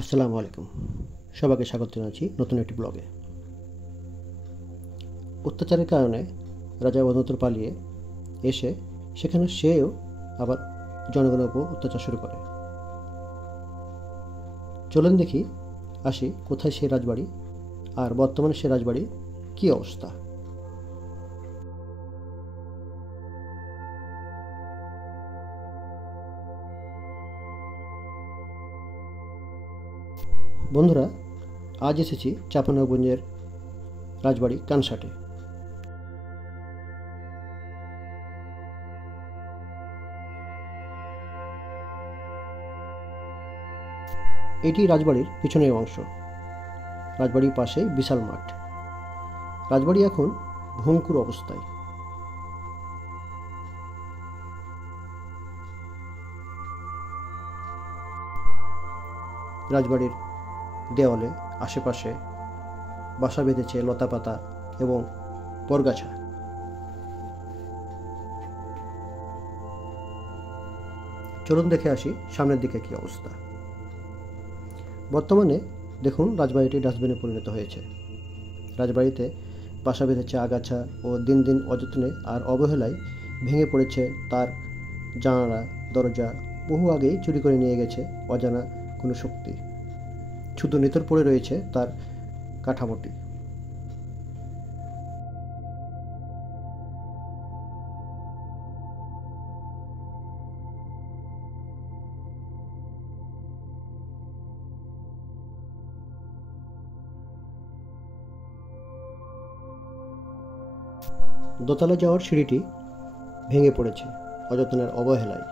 আসসালামু আলাইকুম। সবাইকে স্বাগত জানাচ্ছি নতুন একটি ব্লগে। অত্যাচারের কারণে রাজা অন্যত্র পালিয়ে এসে সেখানে সেও আবার জনগণের উপর অত্যাচার শুরু করে। চলুন দেখি আসি কোথায় সে রাজবাড়ি আর বর্তমানে সে রাজবাড়ির কী অবস্থা। বন্ধুরা, আজ এসেছি চাঁপাইনবাবগঞ্জের রাজবাড়ি কানসাটে। এটি রাজবাড়ির পিছনের অংশ। রাজবাড়ির পাশেই বিশাল মাঠ। রাজবাড়ি এখন ভঙ্গুর অবস্থায়। রাজবাড়ির দেওয়ালে আশেপাশে বাসা বেঁধেছে লতাপাতা এবং বরগাছা। চলুন দেখে আসি সামনের দিকে কী অবস্থা। বর্তমানে দেখুন রাজবাড়িটি ডাস্টবিনে পরিণত হয়েছে। রাজবাড়িতে বাসা বেঁধেছে আগাছা ও দিন দিন অযত্নে আর অবহেলায় ভেঙে পড়েছে তার জানালা দরজা। বহু আগেই চুরি করে নিয়ে গেছে অজানা কোনো শক্তি। শুধু নিতর পড়ে রয়েছে তার কাঠামোটি। দোতলা যাওয়ার সিঁড়িটি ভেঙে পড়েছে অযত্নের অবহেলায়।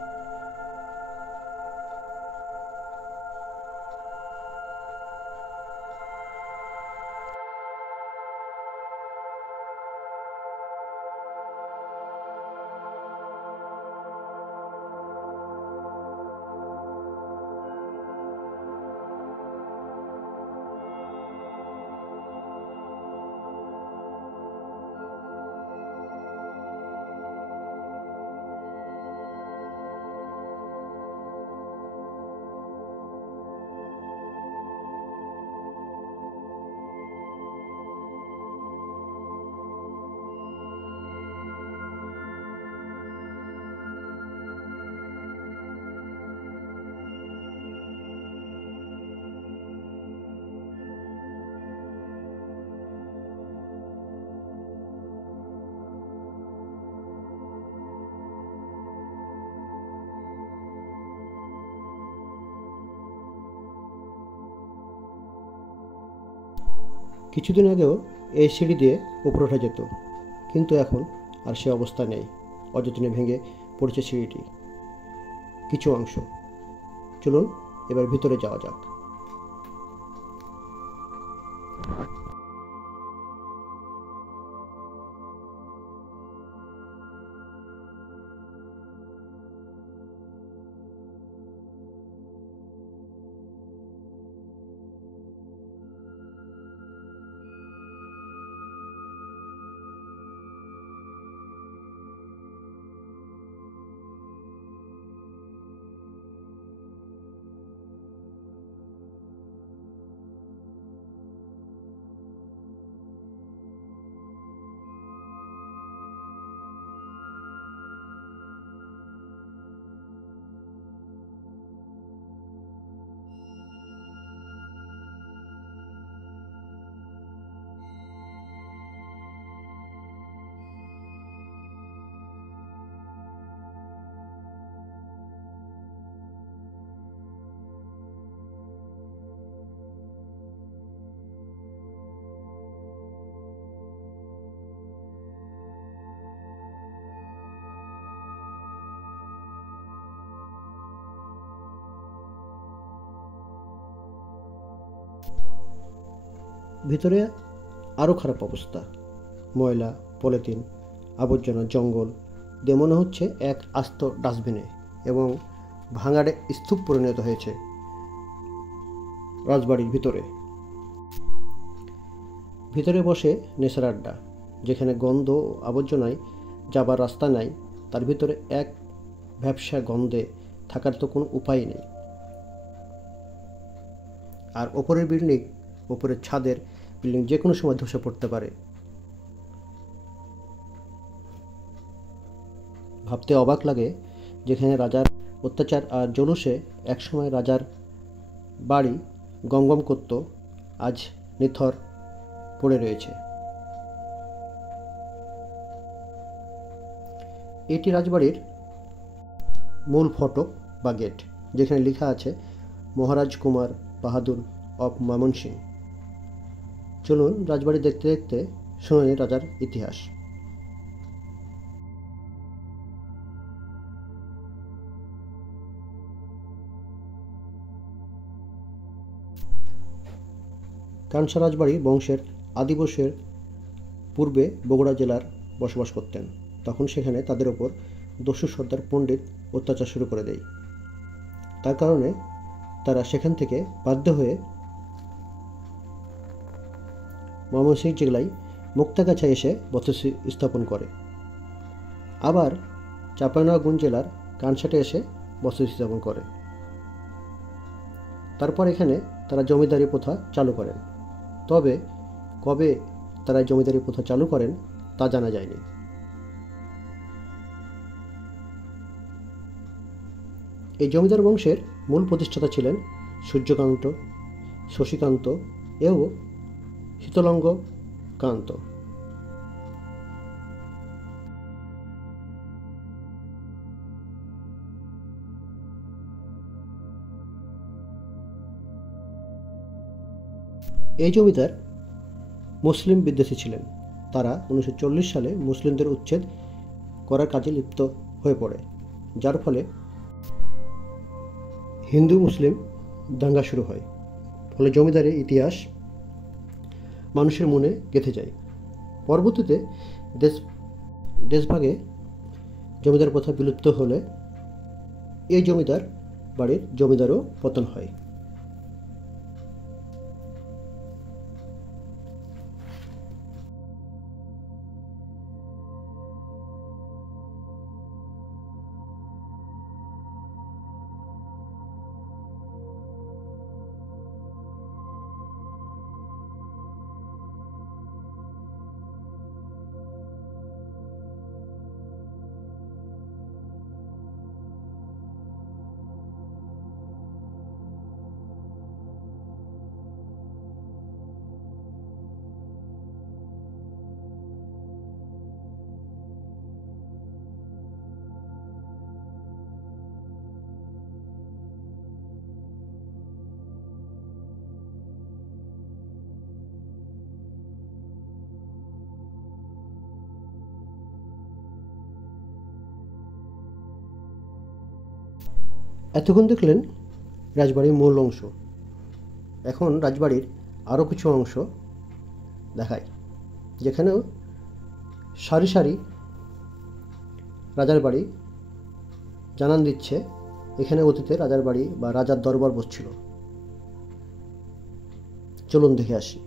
কিছুদিন আগেও এই সিঁড়ি দিয়ে উপরে ওঠা যেত, কিন্তু এখন আর সে অবস্থা নেই। অযত্নে ভেঙে পড়েছে সিঁড়িটি কিছু অংশ। চলুন এবার ভিতরে যাওয়া যাক। ভিতরে আরও খারাপ অবস্থা। ময়লা, পলিথিন, আবর্জনা, জঙ্গল দিয়ে মনে হচ্ছে এক আস্ত ডাস্টবিনে এবং ভাঙাড়ে স্তূপ পরিণত হয়েছে রাজবাড়ির ভিতরে। ভিতরে বসে নেশার আড্ডা, যেখানে গন্ধ ও আবর্জনায় যাবার রাস্তা নাই। তার ভিতরে এক ব্যবসা গন্ধে থাকার তো কোনো উপায় নেই। আর ওপরের বিল্ডিং, ওপরের ছাদের বিল্ডিং যে কোনো সময় ধসে পড়তে পারে। ভাবতে অবাক লাগে, যেখানে রাজার অত্যাচার আর জৌলুসে একসময় রাজার বাড়ি গমগম করত, আজ নিথর পড়ে রয়েছে। এটি রাজবাড়ির মূল ফটক বা গেট, যেখানে লেখা আছে মহারাজ কুমার বাহাদুর অফ ময়মনসিংহ। চলুন রাজবাড়ি দেখতে দেখতে শুনে রাজার ইতিহাস। কানসা রাজবাড়ি বংশের আদিবশের পূর্বে বগুড়া জেলার বসবাস করতেন। তখন সেখানে তাদের ওপর দস্যু সর্দার পণ্ডিত অত্যাচার শুরু করে দেয়। তার কারণে তারা সেখান থেকে বাধ্য হয়ে ময়মনসিংহ জেলায় মুক্তাগাছায় এসে বসতি স্থাপন করে। আবার চাঁপাইনবাবগঞ্জ জেলার কানসাটে এসে বসতি স্থাপন করে। তারপর এখানে তারা জমিদারি প্রথা চালু করেন। তবে কবে তারা জমিদারি প্রথা চালু করেন তা জানা যায়নি। এই জমিদার বংশের মূল প্রতিষ্ঠাতা ছিলেন সূর্যকান্ত, শশীকান্ত ও শীতলঙ্গ কান্ত। এই জমিদার মুসলিম বিদ্বেষী ছিলেন। তারা 1940 সালে মুসলিমদের উচ্ছেদ করার কাজে লিপ্ত হয়ে পড়ে, যার ফলে হিন্দু মুসলিম দাঙ্গা শুরু হয়। ফলে জমিদারের ইতিহাস মানুষের মনে গেঁথে যায়। পরবর্তীতে দেশভাগে জমিদার প্রথা বিলুপ্ত হলে এই জমিদার বাড়ির জমিদারও পতন হয়। এতক্ষণ দেখলেন রাজবাড়ির মূল অংশ। এখন রাজবাড়ির আরও কিছু অংশ দেখায়, যেখানেও সারি সারি রাজার বাড়ি জানান দিচ্ছে এখানে অতীতে রাজার বাড়ি বা রাজার দরবার বসছিল। চলুন দেখে আসি।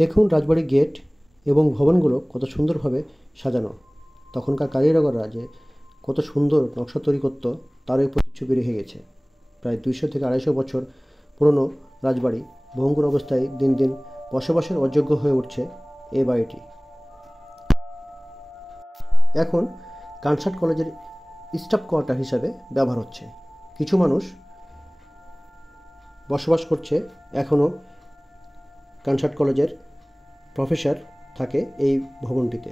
দেখুন রাজবাড়ির গেট এবং ভবনগুলো কত সুন্দরভাবে সাজানো। তখনকার কারিগররা যে কত সুন্দর নকশা তৈরি করতো তারও প্রতিচ্ছবি রেখে গেছে। প্রায় 200 থেকে 250 বছর পুরনো রাজবাড়ি ভঙ্গুর অবস্থায় দিন দিন বসবাসের অযোগ্য হয়ে উঠছে এই বাড়িটি। এখন কানসার্ট কলেজের স্টাফ কোয়ার্টার হিসাবে ব্যবহার হচ্ছে। কিছু মানুষ বসবাস করছে, এখনও কানসার্ট কলেজের প্রফেসর থাকে এই ভবনটিতে,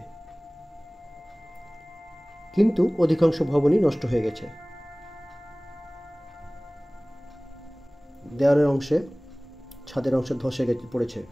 কিন্তু অধিকাংশ ভবনই নষ্ট হয়ে গেছে। দেওয়ালের অংশে, ছাদের অংশে ধসে পড়েছে।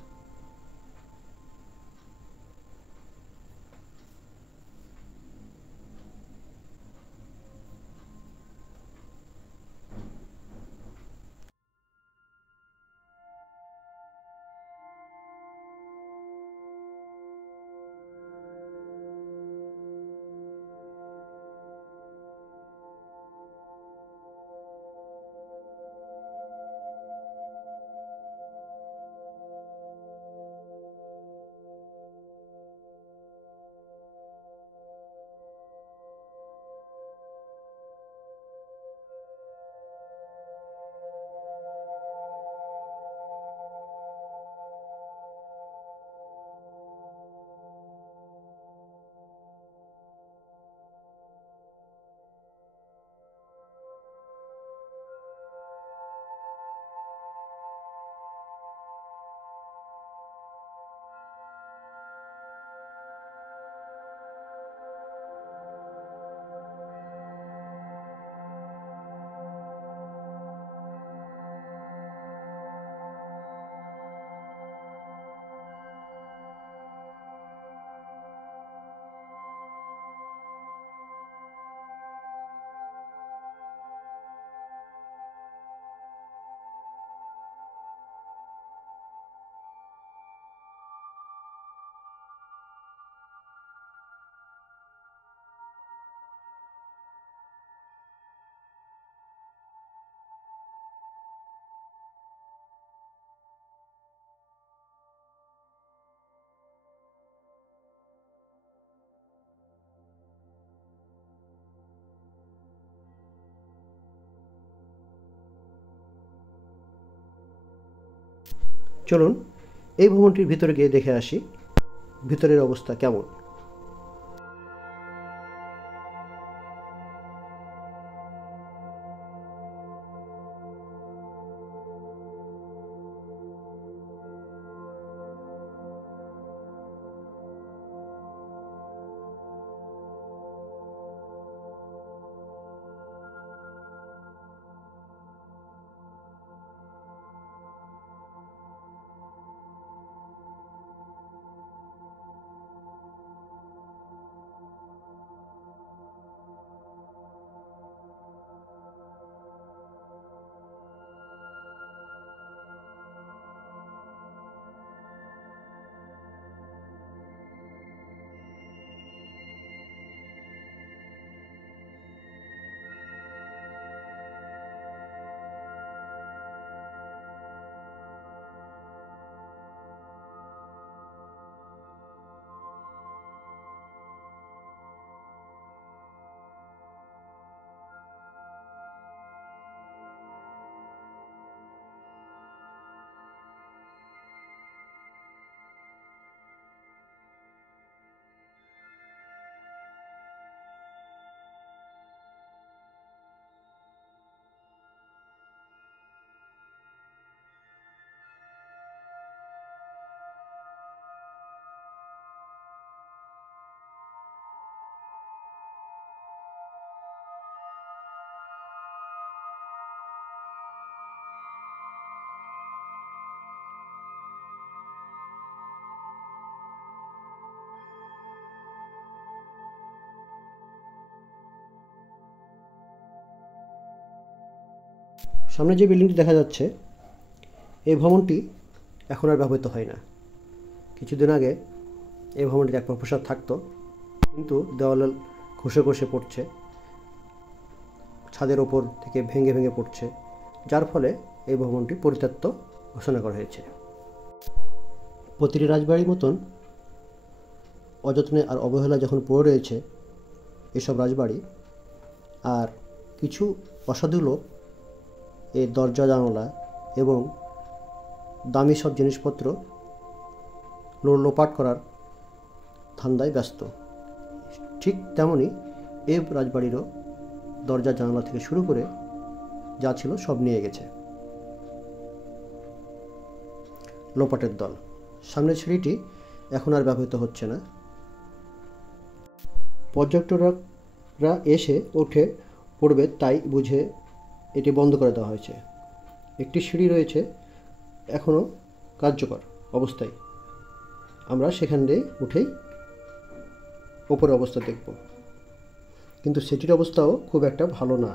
চলুন এই ভবনটির ভিতরে গিয়ে দেখে আসি ভিতরের অবস্থা কেমন। সামনে যে বিল্ডিংটি দেখা যাচ্ছে, এই ভবনটি এখন আর ব্যবহৃত হয় না। কিছুদিন আগে এই ভবনটির এক প্রফেসর থাকতো, কিন্তু দেওয়াল খসে খসে পড়ছে, ছাদের ওপর থেকে ভেঙে ভেঙে পড়ছে, যার ফলে এই ভবনটি পরিত্যক্ত ঘোষণা করা হয়েছে। প্রতিটি রাজবাড়ির মতন অযত্নে আর অবহেলা যখন পড়ে রয়েছে এসব রাজবাড়ি, আর কিছু অসাধু লোক এই দরজা জানালা এবং দামি সব জিনিসপত্র লোপাট করার ধান্দায় ব্যস্ত। ঠিক তেমনই এই রাজবাড়িরও দরজা জানালা থেকে শুরু করে যা ছিল সব নিয়ে গেছে। লোপাটের দল। সামনের সিঁড়িটি এখন আর ব্যবহৃত হচ্ছে না। পর্যটকরা এসে ওঠে পড়বে তাই বুঝে এটি বন্ধ করে দেওয়া হয়েছে। একটি সিঁড়ি রয়েছে এখনও কার্যকর অবস্থায়। আমরা সেখান দিয়ে উঠেই ওপরের অবস্থা দেখব, কিন্তু সেটির অবস্থাও খুব একটা ভালো না।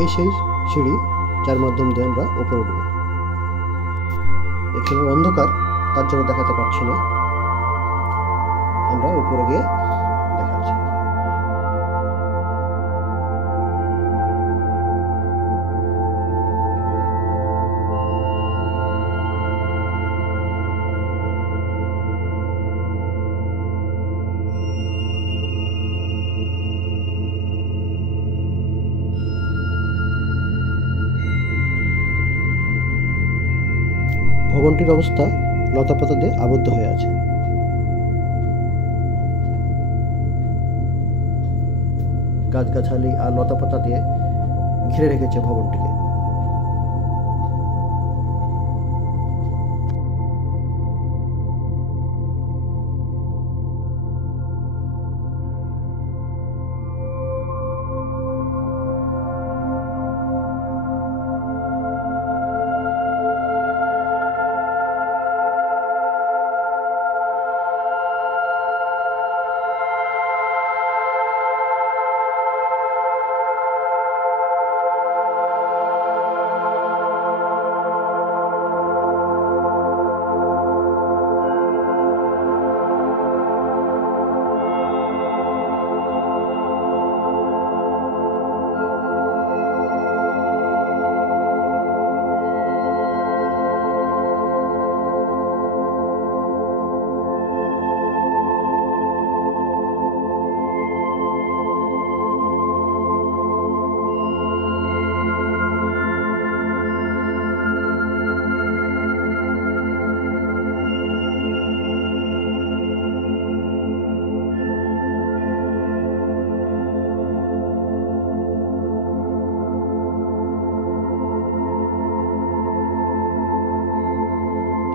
এই সেই সিঁড়ি যার মাধ্যম দিয়ে আমরা উপরে উঠব। এখানে অন্ধকার, তার জন্য দেখাতে পারছি না। আমরা উপরে গিয়ে দেখাচ্ছি। ভবনটির অবস্থা লতাপাতা দিয়ে আবদ্ধ হয়ে আছে। গাছগাছালি আর লতাপাতা দিয়ে ঘিরে রেখেছে ভবনটিকে।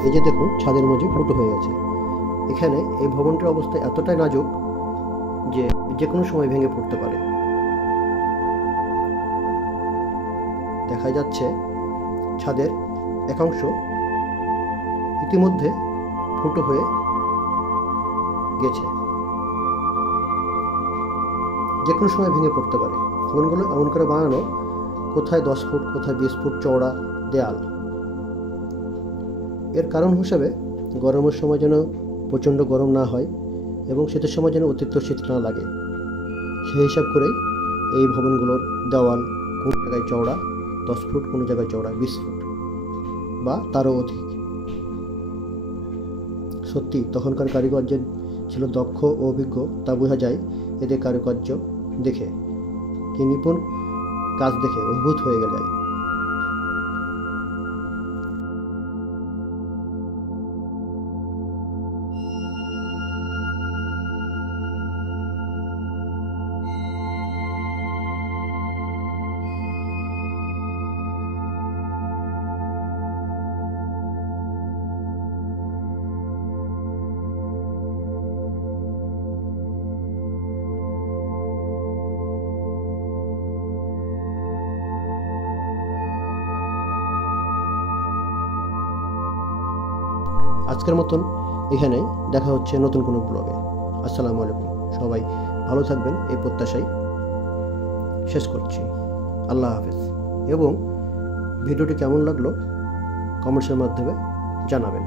এই যে দেখুন ছাদের মাঝে ফুটো হয়ে গেছে। এখানে এই ভবনটির অবস্থা এতটাই নাজুক যে যে কোনো সময় ভেঙে পড়তে পারে। দেখা যাচ্ছে ছাদের একাংশ ইতিমধ্যে ফুটো হয়ে গেছে, যে কোনো সময় ভেঙে পড়তে পারে। ভবনগুলো এমন করে বানানো, কোথায় 10 ফুট কোথায় 20 ফুট চওড়া দেয়াল। এর কারণ হিসেবে গরমের সময় যেন প্রচণ্ড গরম না হয় এবং শীতের সময় যেন অতিরিক্ত শীত না লাগে, সেই হিসাব করেই এই ভবনগুলোর দেওয়াল কোন জায়গায় চওড়া 10 ফুট, কোনো জায়গায় চওড়া 20 ফুট বা তারও অধিক। সত্যি তখনকার কারিগর যে ছিল দক্ষ ও অভিজ্ঞ তা বোঝা যায় এদের কারুকার্য দেখে, কি নিপুণ কাজ দেখে অদ্ভুত হয়ে যায়। আজকের মতন এখানেই, দেখা হচ্ছে নতুন কোনো ব্লগে। আসসালামু আলাইকুম। সবাই ভালো থাকবেন এই প্রত্যাশাই শেষ করছি। আল্লাহ হাফেজ। এবং ভিডিওটি কেমন লাগলো কমেন্টসের মাধ্যমে জানাবেন।